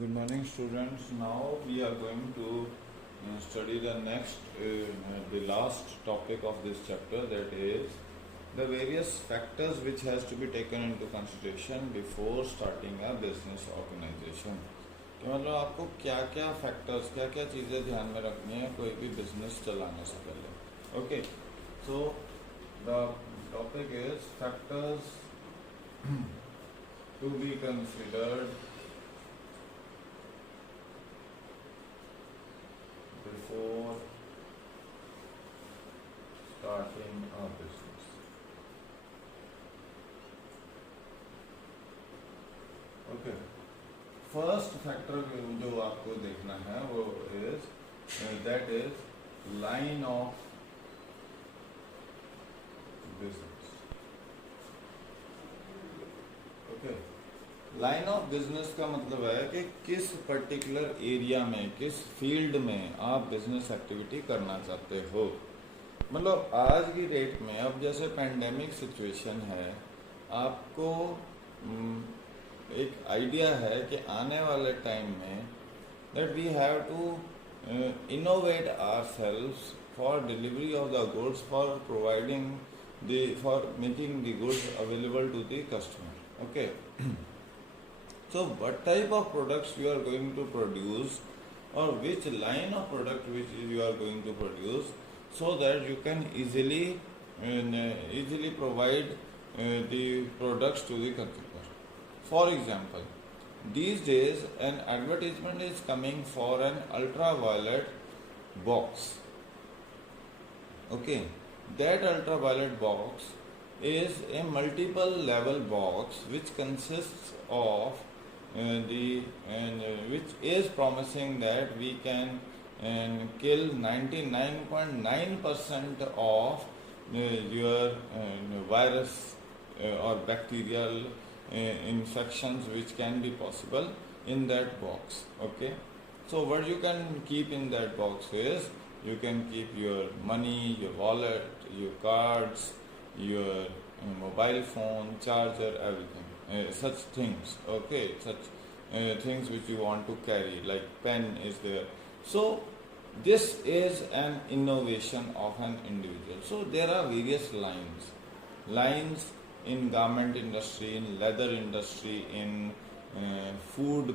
Good morning, students. Now we are going to study the the last topic of this chapter, that is the various factors which has to be taken into consideration before starting a business organization. कि मतलब आपको क्या क्या factors, क्या क्या चीज़ें ध्यान में रखनी है कोई भी बिजनेस चलाने से पहले. Okay, so the topic is factors to be considered before starting a business. Okay. First factor जो आपको देखना है वो is that is line of business. Okay, line of business का मतलब है कि किस पर्टिकुलर एरिया में, किस फील्ड में आप बिजनेस एक्टिविटी करना चाहते हो. मतलब आज की डेट में अब जैसे पेंडेमिक सिचुएशन है, आपको एक आइडिया है कि आने वाले टाइम में that we have to innovate ourselves for delivery of the goods, for providing the, for making the goods available to the customer. Okay, so what type of products you are going to produce, or which line of product which you are going to produce, so that you can easily provide the products to the consumer. For example, these days an advertisement is coming for an ultraviolet box. Okay, that ultraviolet box is a multiple level box which consists of which is promising that we can kill 99.9% of your virus or bacterial infections which can be possible in that box. Okay, so what you can keep in that box is you can keep your money, your wallet, your cards, your mobile phone, charger, everything. Such things, okay, such things which you want to carry, like pen is there. So this is an innovation of an individual. So there are various lines in garment industry, in leather industry, in food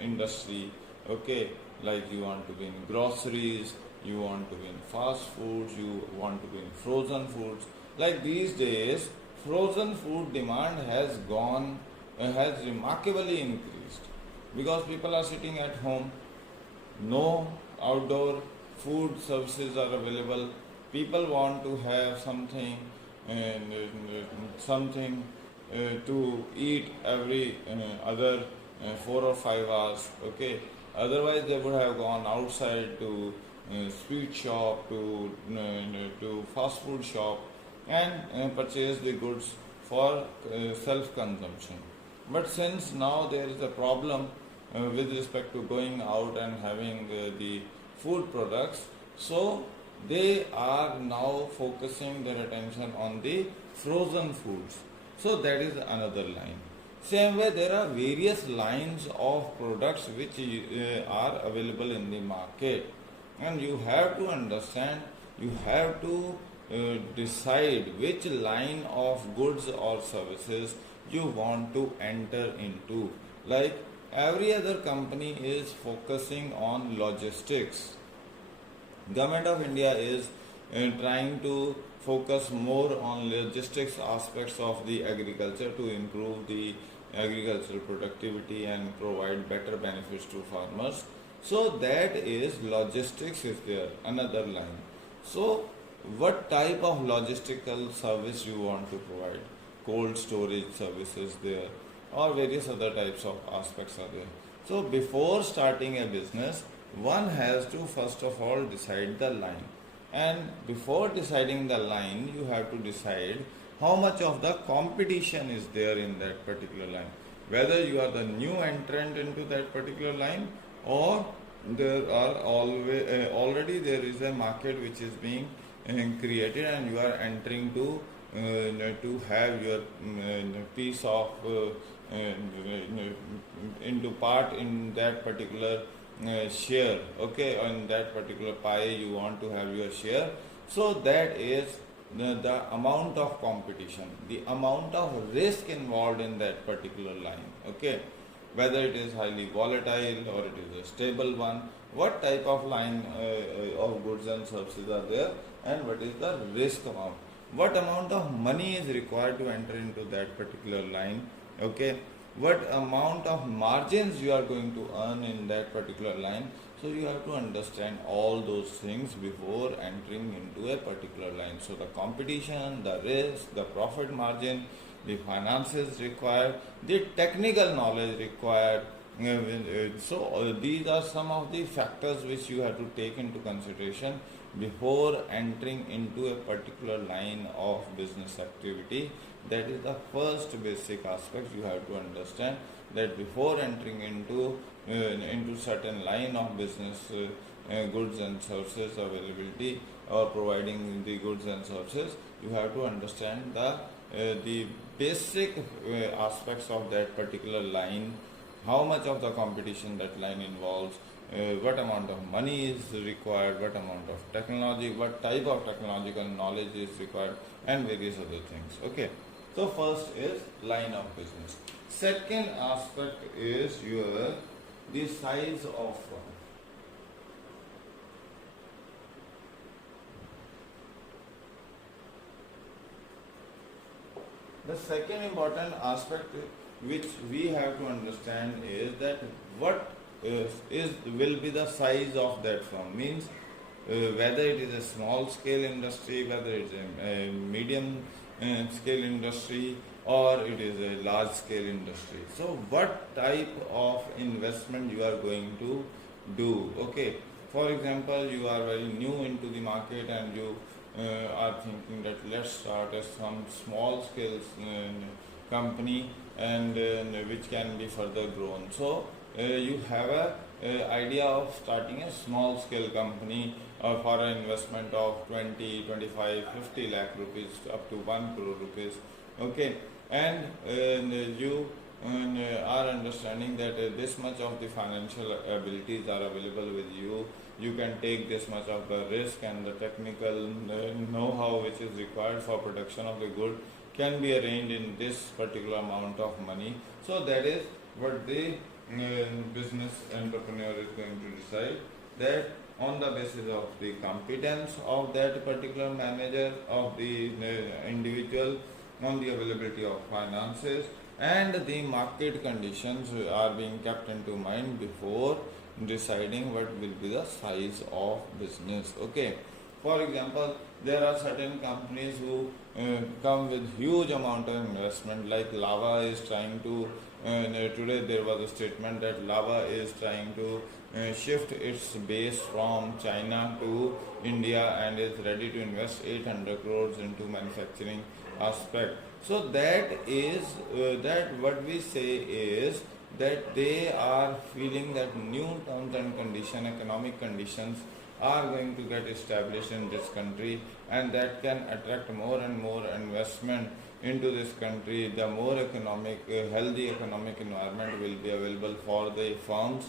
industry. Okay, like you want to be in groceries, you want to be in fast foods, you want to be in frozen foods. Like these days frozen food demand has remarkably increased because people are sitting at home, no outdoor food services are available, people want to have something and something to eat every other 4 or 5 hours. Okay, otherwise they would have gone outside to sweet shop, to fast food shop, and purchase the goods for self consumption. But since now there is a problem with respect to going out and having the food products, so they are now focusing their attention on the frozen foods. So that is another line. Same way, there are various lines of products which are available in the market, and you have to understand, you have to decide which line of goods or services you want to enter into. Like every other company is focusing on logistics, Government of India is trying to focus more on logistics aspects of the agriculture to improve the agricultural productivity and provide better benefits to farmers. So that is logistics is there, another line. So what type of logistical service you want to provide? Cold storage services there, or various other types of aspects are there. So before starting a business, one has to first of all decide the line, and before deciding the line you have to decide how much of the competition is there in that particular line, whether you are the new entrant into that particular line, or there are already there is a market which is being created and you are entering to have your piece of into part in that particular share, okay, on that particular pie you want to have your share. So that is the amount of competition, the amount of risk involved in that particular line, okay, whether it is highly volatile or it is a stable one, what type of line of goods and services are there, and what is the risk amount, what amount of money is required to enter into that particular line, okay, what amount of margins you are going to earn in that particular line. So you have to understand all those things before entering into a particular line. So the competition, the risk, the profit margin, the finances required, the technical knowledge required. So these are some of the factors which you have to take into consideration before entering into a particular line of business activity. That is the first basic aspect you have to understand, that before entering into certain line of business, goods and services availability or providing the goods and services, you have to understand the basic aspects of that particular line, how much of the competition that line involves, what amount of money is required, what amount of technology, what type of technological knowledge is required, and various other things, okay. So first is line of business. Second aspect is your the size of firm. The second important aspect which we have to understand is that what is will be the size of that firm, means whether it is a small scale industry, whether it is a medium scale industry, or it is a large scale industry. So what type of investment you are going to do, okay. For example, you are very new into the market and you are thinking that let's start some small scale company, and which can be further grown. So you have a idea of starting a small scale company for an investment of 20, 25, 50 lakh rupees up to 1 crore rupees, okay, and you are understanding that this much of the financial abilities are available with you, you can take this much of the risk, and the technical know-how which is required for production of the good can be arranged in this particular amount of money. So that is what the business entrepreneur is going to decide, that on the basis of the competence of that particular manager, of the individual, on the availability of finances, and the market conditions are being kept into mind before deciding what will be the size of business, okay. For example, there are certain companies who come with huge amount of investment, like Lava is trying to today there was a statement that Lava is trying to shift its base from China to India and is ready to invest 800 crores into manufacturing aspect. So that is that what we say is that they are feeling that new terms and condition, economic conditions are going to get established in this country, and that can attract more and more investment into this country. The more healthy economic environment will be available for the firms,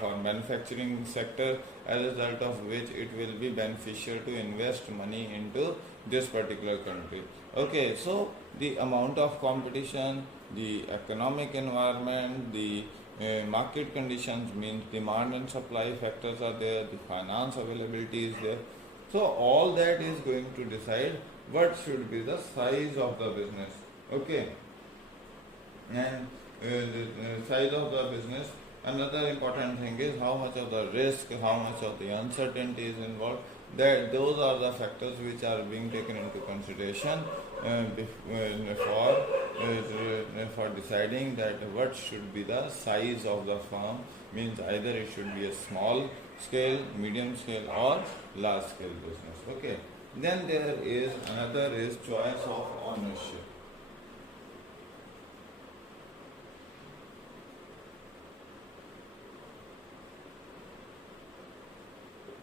for manufacturing sector, as a result of which it will be beneficial to invest money into this particular country. Okay, so the amount of competition, the economic environment, the market conditions, means demand and supply factors are there, the finance availability is there. So all that is going to decide what should be the size of the business, okay. And the size of the business, another important thing is how much of the risk, how much of the uncertainty is involved. That those are the factors which are being taken into consideration for deciding that what should be the size of the firm, means either it should be a small scale, medium scale, or large scale business, okay. Then there is another is choice of ownership.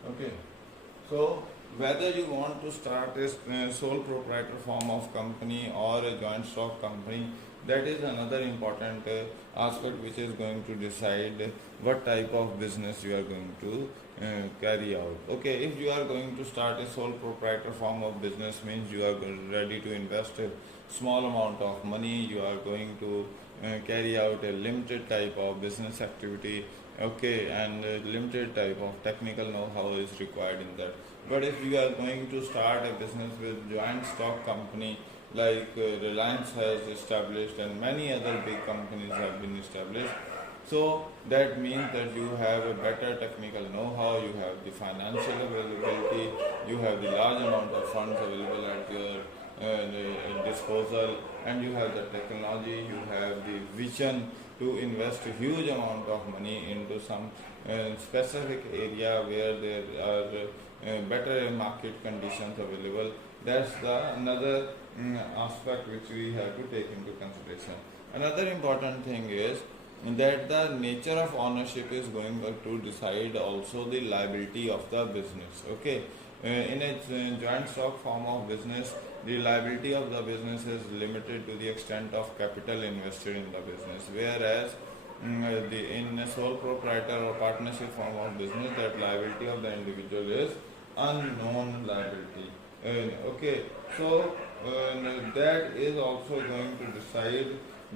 Okay, so whether you want to start a sole proprietor form of company or a joint stock company, That is another important aspect which is going to decide what type of business you are going to carry out. Okay, if you are going to start a sole proprietor form of business, means you are ready to invest a small amount of money, you are going to carry out a limited type of business activity, okay, and limited type of technical know-how is required in that. But if you are going to start a business with joint stock company, like Reliance has established and many other big companies have been established, so that means that you have a better technical know-how, you have the financial availability, you have the large amount of funds available at your disposal, and you have the technology, you have the vision to invest a huge amount of money into some specific area where there are better market conditions available. That's the another aspect which we have to take into consideration. Another important thing is that the nature of ownership is going to decide also the liability of the business. Okay, in a joint stock form of business, the liability of the business is limited to the extent of capital invested in the business, whereas in a sole proprietor or partnership form of business, that liability of the individual is unknown liability. Okay, so that is also going to decide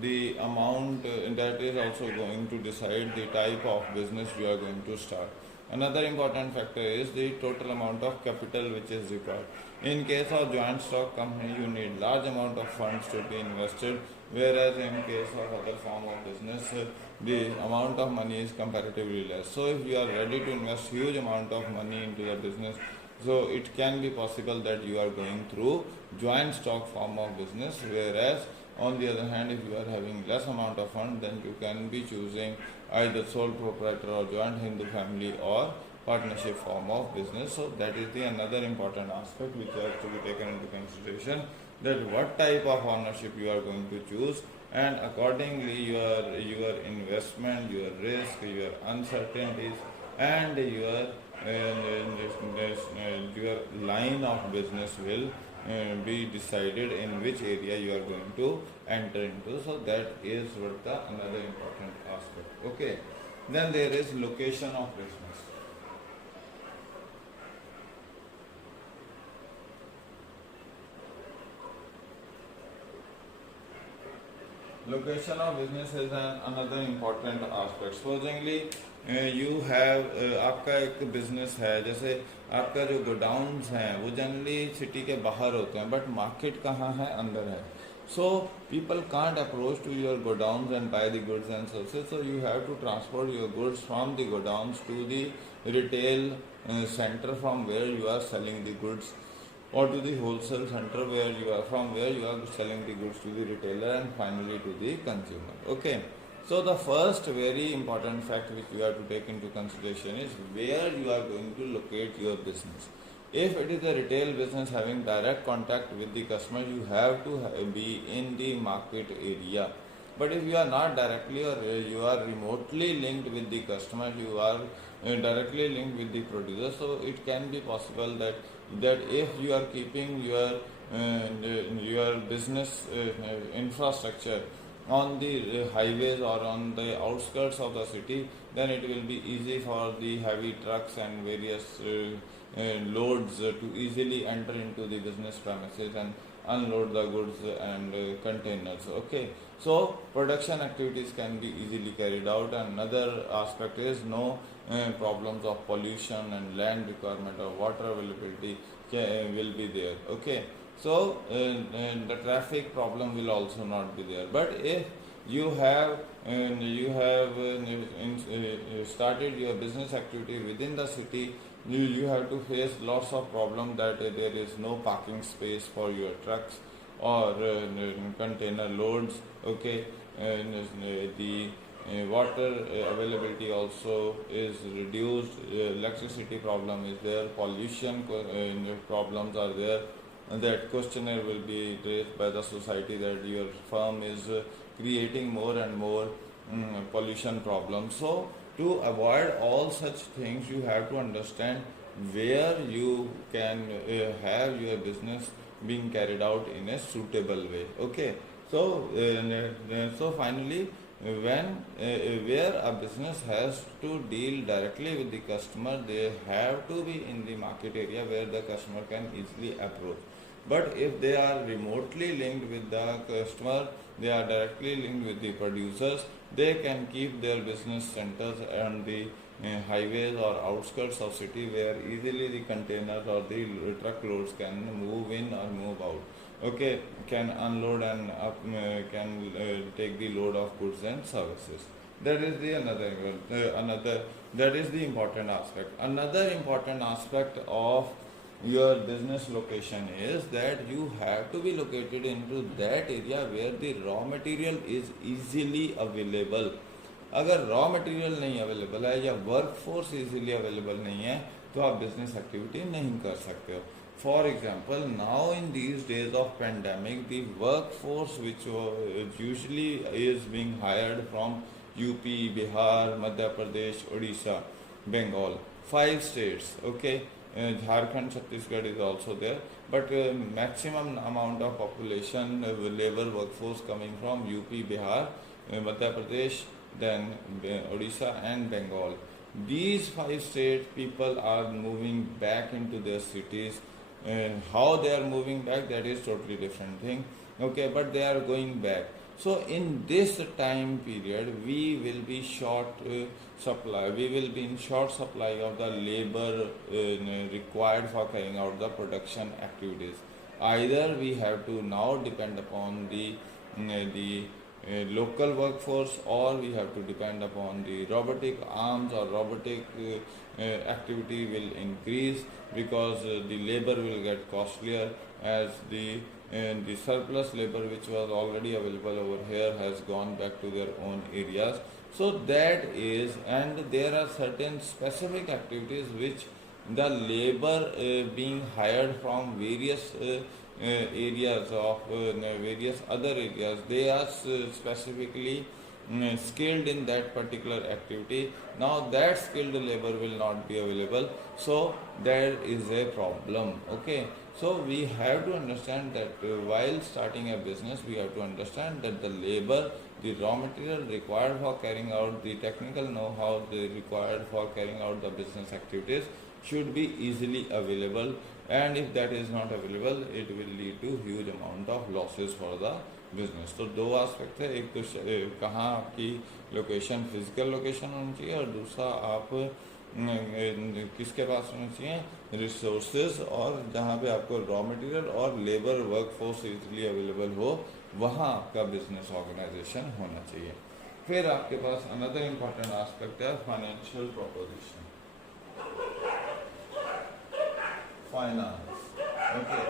the amount, that is also going to decide the type of business you are going to start. Another important factor is the total amount of capital which is required. In case of joint stock company, you need large amount of funds to be invested, whereas in case of other form of business, the amount of money is comparatively less. So if you are ready to invest huge amount of money into the business, so it can be possible that you are going through joint stock form of business, whereas on the other hand, if you are having less amount of fund, then you can be choosing either sole proprietor or joint Hindu family or partnership form of business. So that is the another important aspect which has to be taken into consideration, that what type of ownership you are going to choose, and accordingly your investment, your risk, your uncertainties, and your line of business will be decided in which area you are going to enter into. So that is what the another important aspect. Okay, then there is location of business. Location of business is another important aspect. Supposingly you have आपका एक business है, जैसे आपका जो godowns हैं वो generally city के बाहर होते हैं, बट मार्केट कहाँ है, अंदर है. So people can't approach to your godowns and buy the goods and services. So you have to transport your goods from the godowns to the retail center from where you are selling the goods, or to the wholesale center where you are selling the goods to the retailer and finally to the consumer. Okay. So the first very important fact which you have to take into consideration is where you are going to locate your business. If it is a retail business having direct contact with the customer, you have to be in the market area. But if you are not directly, or you are remotely linked with the customer, you are directly linked with the producer, so it can be possible that if you are keeping your business infrastructure on the highways or on the outskirts of the city, then it will be easy for the heavy trucks and various loads to easily enter into the business premises and unload the goods and containers. Okay, so production activities can be easily carried out. Another aspect is no problems of pollution and land requirement or water availability will be there. Okay, so the traffic problem will also not be there. But if you have started your business activity within the city, you have to face lots of problem that there is no parking space for your trucks or container loads. Okay, the water availability also is reduced, electricity problem is there, pollution problems are there, and that questionnaire will be raised by the society that your firm is creating more and more pollution problems. So to avoid all such things, you have to understand where you can have your business being carried out in a suitable way. Okay, So finally, when where a business has to deal directly with the customer, they have to be in the market area where the customer can easily approach. But if they are remotely linked with the customer, they are directly linked with the producers, they can keep their business centers on the highways or outskirts of city where easily the containers or the truckloads can move in or move out. Okay, can unload and can take the load of goods and services. That is the another that is the important aspect. Another important aspect of your business location is that you have to be located into that area where the raw material is easily available. अगर raw material नहीं available है या work force easily available नहीं है तो आप business activity नहीं कर सकते हो. For example, now in these days of pandemic the workforce which usually is being hired from UP, Bihar, Madhya Pradesh, Orissa, Bengal, 5 states, okay. Jharkhand, Chhattisgarh is also there, but maximum amount of population, labor workforce coming from UP, Bihar, Madhya Pradesh, then Odisha and Bengal. These 5 states people are moving back into their cities. How they are moving back, that is totally different thing. Okay, but they are going back. So in this time period, we will be short supply. We will be in short supply of the labor required for carrying out the production activities. Either we have to now depend upon the local workforce, or we have to depend upon the robotic arms, or robotic activity will increase because the labor will get costlier as the surplus labor which was already available over here has gone back to their own areas. So that is, and there are certain specific activities which the labor being hired from various areas of various other areas, they are specifically skilled in that particular activity. Now that skilled labor will not be available, so there is a problem. Okay, so we have to understand that while starting a business, we have to understand that the labor, the raw material required for carrying out the technical know-how, the required for carrying out the business activities should be easily available, and if that is not available, it will lead to huge amount of losses for the business. तो दो aspect है, एक तो कहाँ आपकी location, physical location होनी चाहिए, और दूसरा आप किसके पास होना चाहिए, रिसोर्सेज, और जहाँ पे आपको रॉ मटेरियल और लेबर वर्कफोर्स इजीली अवेलेबल हो, वहाँ आपका बिजनेस ऑर्गेनाइजेशन होना चाहिए. फिर आपके पास अनदर इम्पॉर्टेंट आस्पेक्ट है financial proposition, finance. Okay.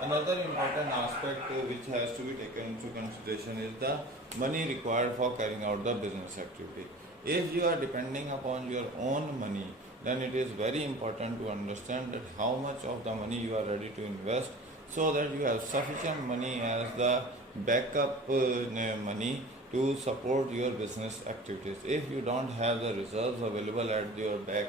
Another important aspect which has to be taken into consideration is the money required for carrying out the business activity. If you are depending upon your own money, then it is very important to understand that how much of the money you are ready to invest, so that you have sufficient money as the backup money to support your business activities. If you don't have the reserves available at your back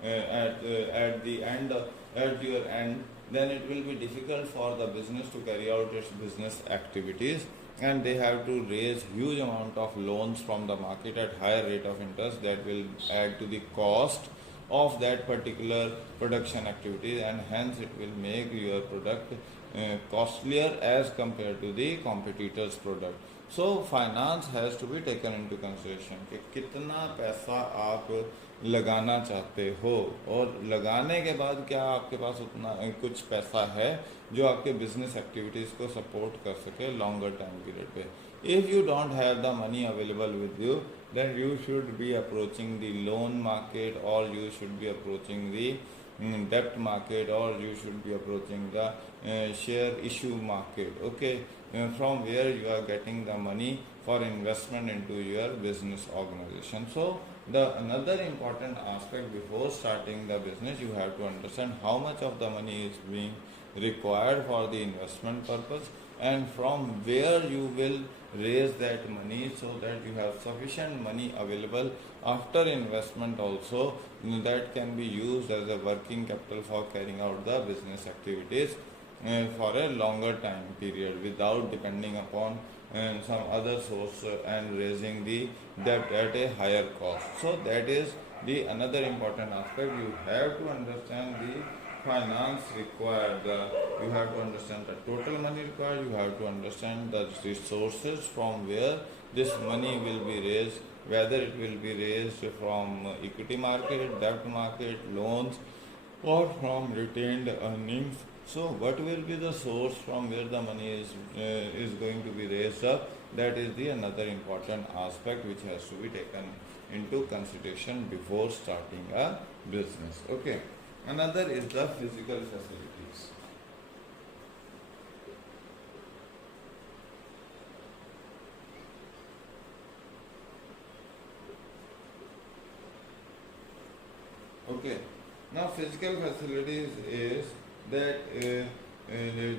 at the end at your end, then it will be difficult for the business to carry out its business activities, and they have to raise huge amount of loans from the market at higher rate of interest. That will add to the cost of that particular production activity, and hence it will make your product costlier as compared to the competitor's product. So finance has to be taken into consideration कि कितना पैसा आप लगाना चाहते हो, और लगाने के बाद क्या आपके पास उतना कुछ पैसा है जो आपके बिजनेस एक्टिविटीज़ को सपोर्ट कर सके लॉन्गर टाइम पीरियड पे. If you don't have the money available with you, then you should be approaching the loan market, or you should be approaching the debt market, or you should be approaching the share issue market. Okay, from where you are getting the money for investment into your business organization. So the another important aspect before starting the business, you have to understand how much of the money is being required for the investment purpose, and from where you will raise that money so that you have sufficient money available after investment also, that can be used as a working capital for carrying out the business activities for a longer time period without depending upon and some other source and raising the debt at a higher cost. So that is the another important aspect. You have to understand the finance required. You have to understand the total money required. You have to understand the resources from where this money will be raised, whether it will be raised from equity market, debt market, loans, or from retained earnings. So, what will be the source from where the money is going to be raised up? That is the another important aspect which has to be taken into consideration before starting a business. Okay. Another is the physical facilities. Okay. Now, physical facilities is that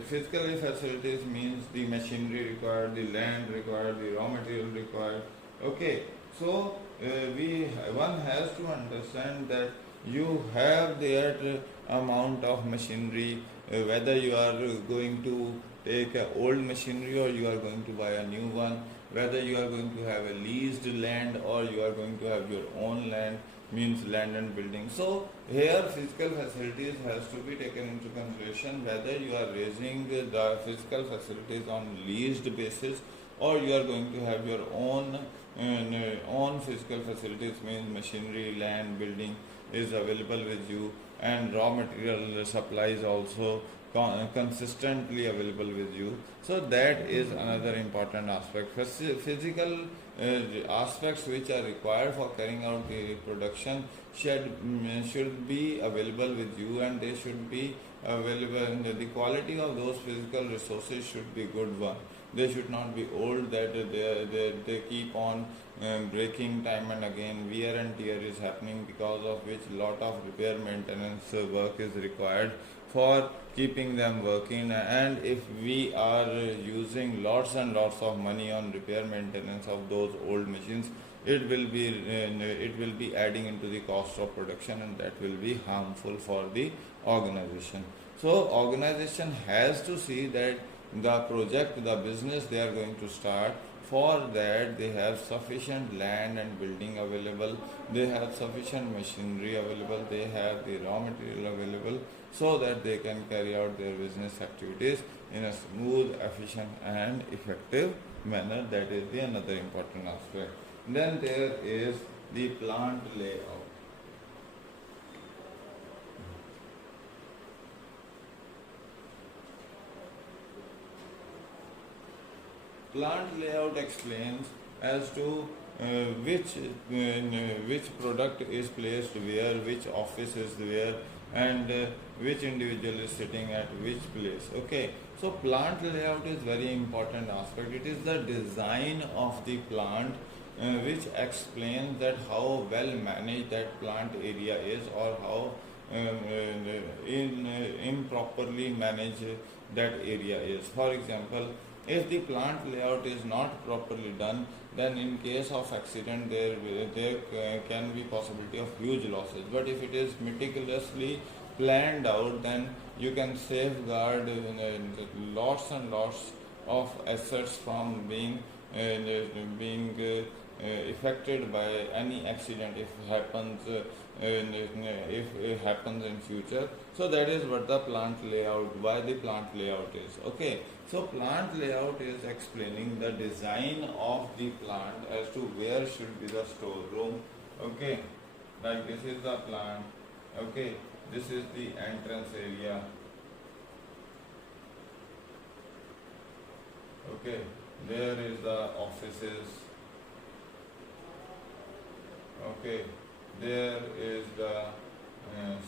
physical facilities means the machinery required, the land required, the raw material required. Okay. So we one has to understand that you have that amount of machinery, whether you are going to take a old machinery or you are going to buy a new one, whether you are going to have a leased land or you are going to have your own land, means land and building. So here physical facilities has to be taken into consideration, whether you are raising the physical facilities on leased basis or you are going to have your own physical facilities, means machinery, land, building is available with you, and raw material supplies also consistently available with you. So that is another important aspect. Physical aspects which are required for carrying out the production should be available with you, and they should be available, and the quality of those physical resources should be good one. They should not be old that they keep on breaking time and again. Wear and tear is happening, because of which lot of repair maintenance work is required for keeping them working. And if we are using lots and lots of money on repair maintenance of those old machines, it will be adding into the cost of production, and that will be harmful for the organization. So organization has to see that the project, the business they are going to start, for that they have sufficient land and building available, they have sufficient machinery available, they have the raw material available, so that they can carry out their business activities in a smooth, efficient and effective manner. That is the another important aspect. Then there is the plant layout. Plant layout explains as to which product is placed where, which office is where, and which individual is sitting at which place. Okay, so plant layout is very important aspect. It is the design of the plant which explains that how well managed that plant area is, or how improperly managed that area is. For example, if the plant layout is not properly done, then in case of accident there can be possibility of huge losses. But if it is meticulously planned out, then you can safeguard lots and lots of assets from being affected by any accident if it happens in future. So that is what the plant layout, why the plant layout is. Okay, so plant layout is explaining the design of the plant as to where should be the storeroom. Okay, like this is the plant. Okay, this is the entrance area. Okay, there is the offices. Okay, there is the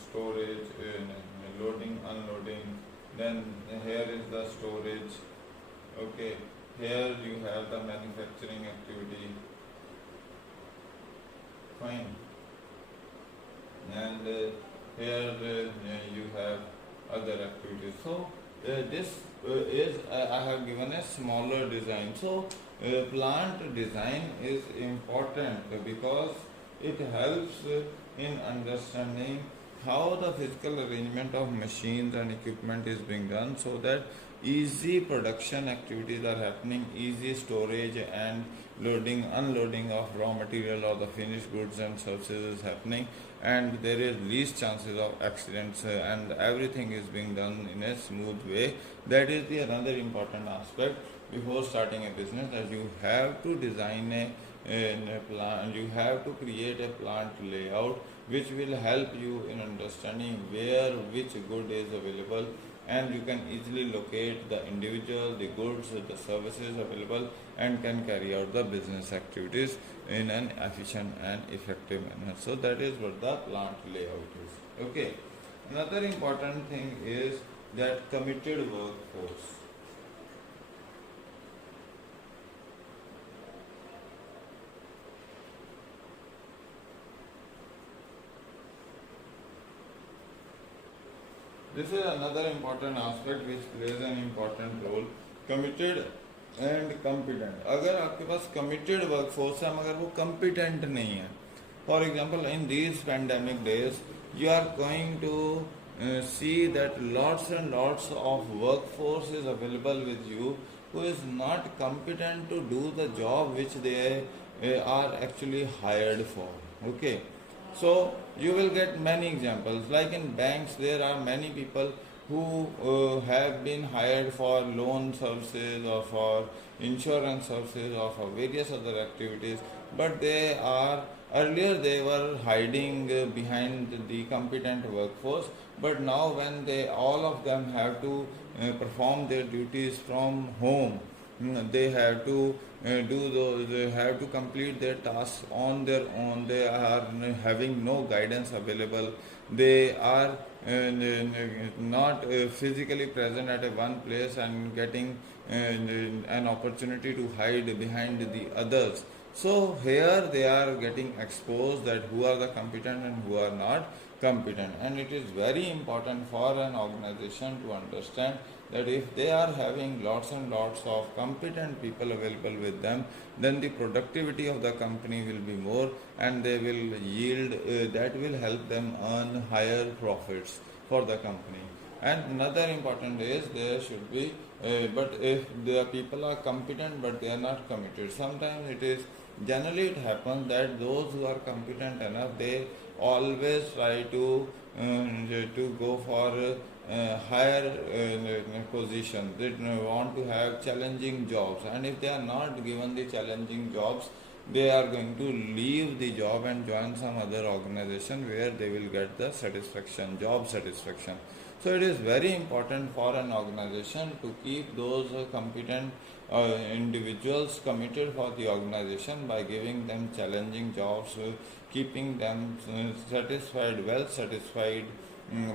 storage, loading, unloading. Then here is the storage. Okay, here you have the manufacturing activity. Fine. And here you have other activities. So this is I have given a smaller design. So plant design is important because it helps in understanding how the physical arrangement of machines and equipment is being done, so that easy production activities are happening, easy storage and loading, unloading of raw material or the finished goods and services is happening, and there is least chances of accidents, and everything is being done in a smooth way. That is the another important aspect before starting a business, that you have to design a plan, you have to create a plant layout which will help you in understanding where which good is available, and you can easily locate the individual, the goods, the services available, and can carry out the business activities in an efficient and effective manner. So that is what the plant layout is. Okay. Another important thing is that committed workforce. This is another important aspect which plays an important role. Committed and competent. अगर आपके पास committed workforce है मगर वो competent नहीं है, for example in these pandemic days you are going to see that lots and lots of workforce is available with you who is not competent to do the job which they are actually hired for. Okay, so you will get many examples, like in banks there are many people who have been hired for loan services or for insurance services or for various other activities, but they are earlier they were hiding behind the competent workforce, but now when they all of them have to perform their duties from home, they have to they have to complete their tasks on their own, they are having no guidance available, they are not physically present at a one place and getting an opportunity to hide behind the others. So here they are getting exposed that who are the competent and who are not competent, and it is very important for an organization to understand that if they are having lots and lots of competent people available with them, then the productivity of the company will be more and they will yield, that will help them earn higher profits for the company. And another important is there should be, but if the people are competent but they are not committed, sometimes it is generally it happens that those who are competent enough, they always try to go for higher position. They want to have challenging jobs, and if they are not given the challenging jobs, they are going to leave the job and join some other organization where they will get the satisfaction, job satisfaction. So it is very important for an organization to keep those competent individuals committed for the organization by giving them challenging jobs, keeping them satisfied, well satisfied,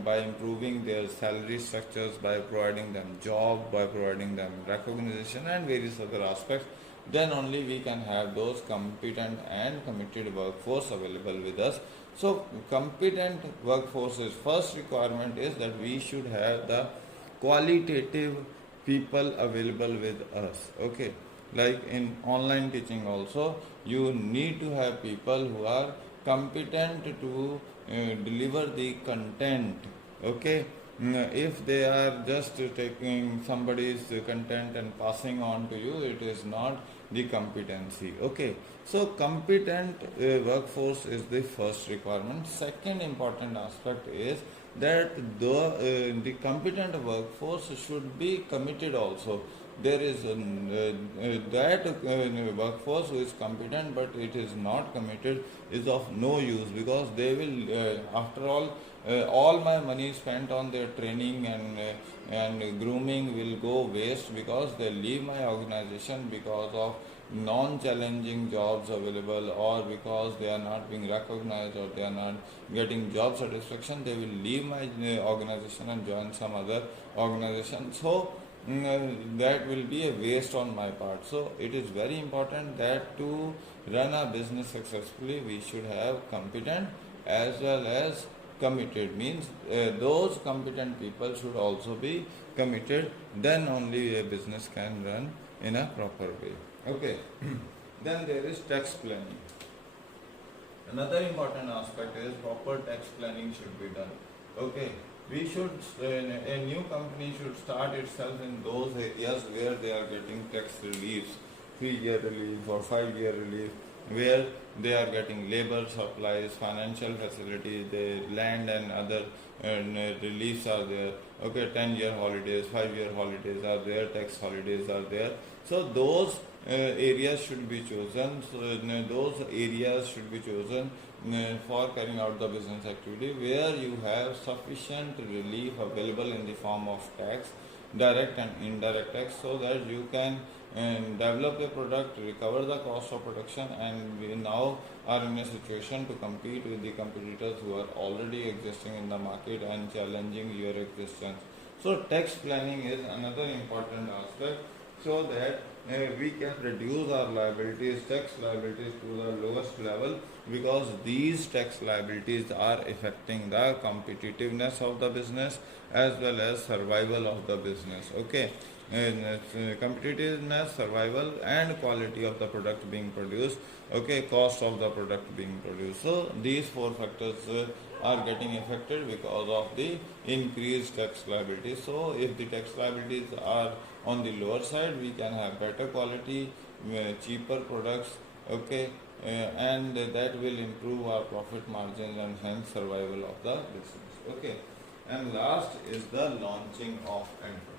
by improving their salary structures, by providing them job, by providing them recognition and various other aspects. Then only we can have those competent and committed workforce available with us. So competent workforce's first requirement is that we should have the qualitative people available with us. Okay, like in online teaching also, you need to have people who are competent to deliver the content. Okay, if they are just taking somebody's content and passing on to you, it is not the competency. Okay, so competent workforce is the first requirement. Second important aspect is that the competent workforce should be committed also. There is that workforce who is competent but it is not committed is of no use, because they will after all my money spent on their training and grooming will go waste, because they leave my organization because of non-challenging jobs available, or because they are not being recognized or they are not getting job satisfaction. They will leave my organization and join some other organization. So that will be a waste on my part. So it is very important that to run a business successfully, we should have competent as well as committed. Means those competent people should also be committed. Then only a business can run in a proper way. Okay. Then there is tax planning. Another important aspect is proper tax planning should be done. Okay. We should, a new company should start itself in those areas where they are getting tax reliefs, 3 year relief or 5 year relief, where they are getting labor supplies, financial facilities, the land and other reliefs are there. Okay, 10 year holidays, 5 year holidays are there, tax holidays are there. So those areas should be chosen. So those areas should be chosen for carrying out the business activity where you have sufficient relief available in the form of tax, direct and indirect tax, so that you can develop a product, recover the cost of production, and we now are in a situation to compete with the competitors who are already existing in the market and challenging your existence. So tax planning is another important aspect, so that we can reduce our liabilities, tax liabilities, to the lowest level, because these tax liabilities are affecting the competitiveness of the business as well as survival of the business. Okay, and competitiveness, survival, and quality of the product being produced. Okay, cost of the product being produced. So these four factors are getting affected because of the increased tax liabilities. So if the tax liabilities are on the lower side, we can have better quality, cheaper products. Okay, and that will improve our profit margins and hence survival of the business. Okay, and last is the launching of enterprise.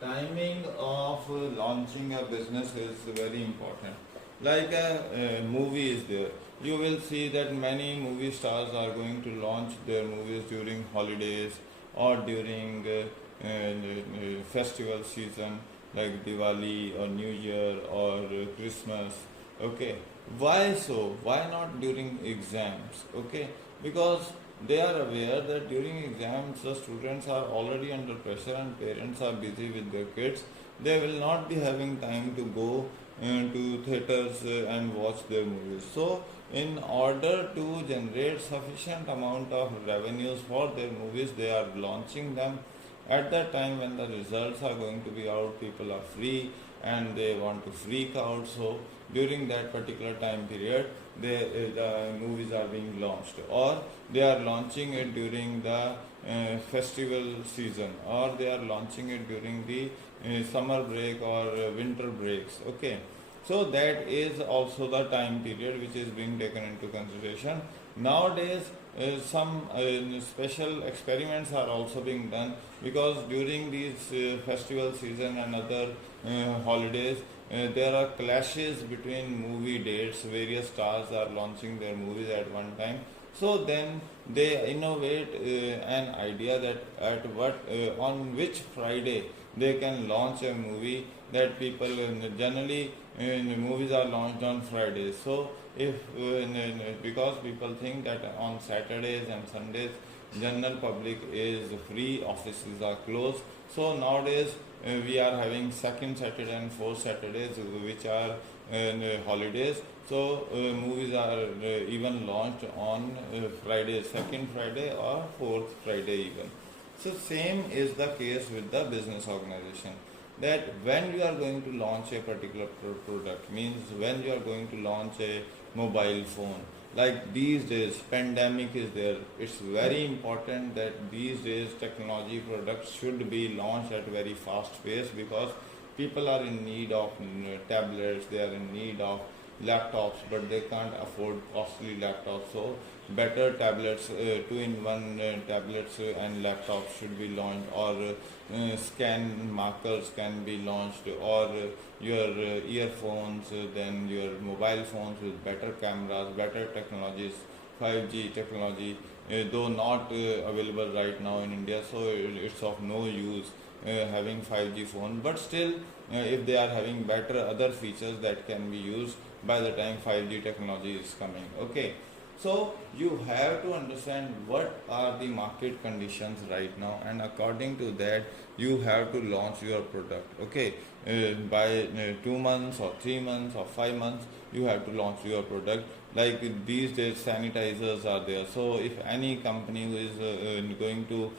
Timing of launching a business is very important. Like a movie is there, you will see that many movie stars are going to launch their movies during holidays or during festival season like Diwali or New Year or Christmas. Okay, why so? Why not during exams? Okay, because they are aware that during exams the students are already under pressure and parents are busy with their kids. They will not be having time to go to theaters and watch their movies. So in order to generate sufficient amount of revenues for their movies, they are launching them at that time when the results are going to be out. People are free and they want to freak out. So during that particular time period, the movies are being launched, or they are launching it during the festival season, or they are launching it during the summer break or winter breaks. Okay, so that is also the time period which is being taken into consideration. Nowadays some special experiments are also being done, because during these festival season and other holidays, there are clashes between movie dates. Various stars are launching their movies at one time. So then they innovate an idea that at what on which Friday they can launch a movie, that people generally movies are launched on Fridays. So if because people think that on Saturdays and Sundays general public is free, offices are closed. So nowadays we are having second Saturday and fourth Saturdays, which are holidays. So movies are even launched on Friday, second Friday or fourth Friday even. So same is the case with the business organization, that when you are going to launch a particular product, means when you are going to launch a mobile phone, like these days pandemic is there, it's very important that these days technology products should be launched at very fast pace, because people are in need of tablets, they are in need of laptops, but they can't afford costly laptops. So better tablets, two-in-one tablets and laptops should be launched, or scan markers can be launched, or your earphones, then your mobile phones with better cameras, better technologies, 5G technology, though not available right now in India, so it's of no use having 5G phone, but still if they are having better other features that can be used by the time 5G technology is coming. Okay, so you have to understand what are the market conditions right now, and according to that you have to launch your product. Okay, by 2 months or 3 months or 5 months you have to launch your product. Like these days sanitizers are there, so if any company who is going to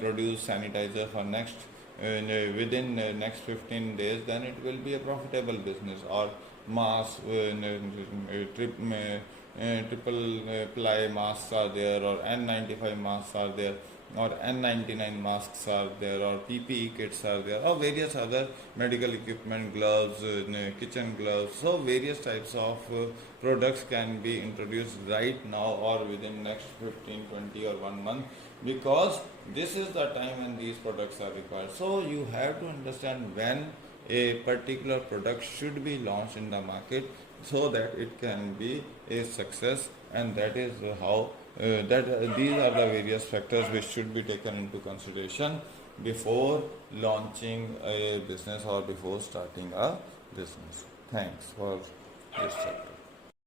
produce sanitizer for next within next 15 days, then it will be a profitable business. Or mass triple ply masks are there, or N95 masks are there, or N99 masks are there, or PPE kits are there, or various other medical equipment, gloves, kitchen gloves. So various types of products can be introduced right now or within next 15, 20 or 1 month, because this is the time when these products are required. So you have to understand when a particular product should be launched in the market so that it can be a success, and that is how these are the various factors which should be taken into consideration before launching a business or before starting a business. Thanks for this chapter.